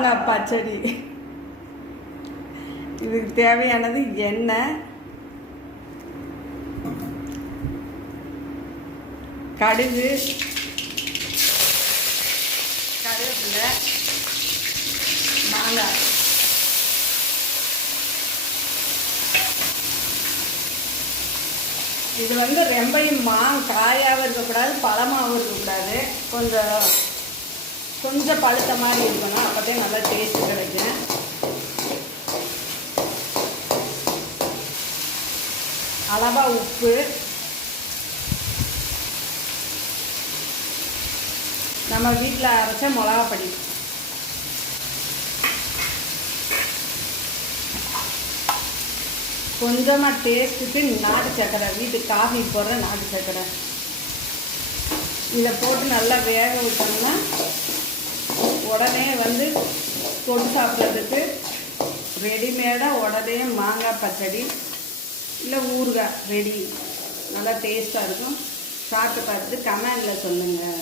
மாங்காய் பச்சடி. இதுக்கு தேவையானது எண்ணெய். கடுகு. கருவேப்பிலை. மாங்காய். இது வந்து ரொம்பையும் மா காயாகவும் இருக்கக்கூடாது பழமாகவும் இருக்கக்கூடாது. கொஞ்சம் கொஞ்சம் பழுத்த மாதிரி இருக்கணும். அப்போதே நல்லா டேஸ்ட் கிடைக்கும். அளவாக உப்பு. நம்ம வீட்டில் அரைச்ச மிளகாப்பொடி. கொஞ்சமாக டேஸ்ட்டுக்கு நாட்டு சக்கரை வீட்டு காஃபி போடுற நாட்டு சக்கரை இதை போட்டு நல்லா வேக விட்டணும் உடனே வந்து கொண்டு சாப்பிட்றதுக்கு ரெடிமேடாக உடனே மாங்காய் பச்சடி இல்லை ஊறுகாய் ரெடி. நல்லா டேஸ்ட்டாக இருக்கும். சாப்பிட்டு பார்த்துட்டு கமெண்டில் சொல்லுங்கள்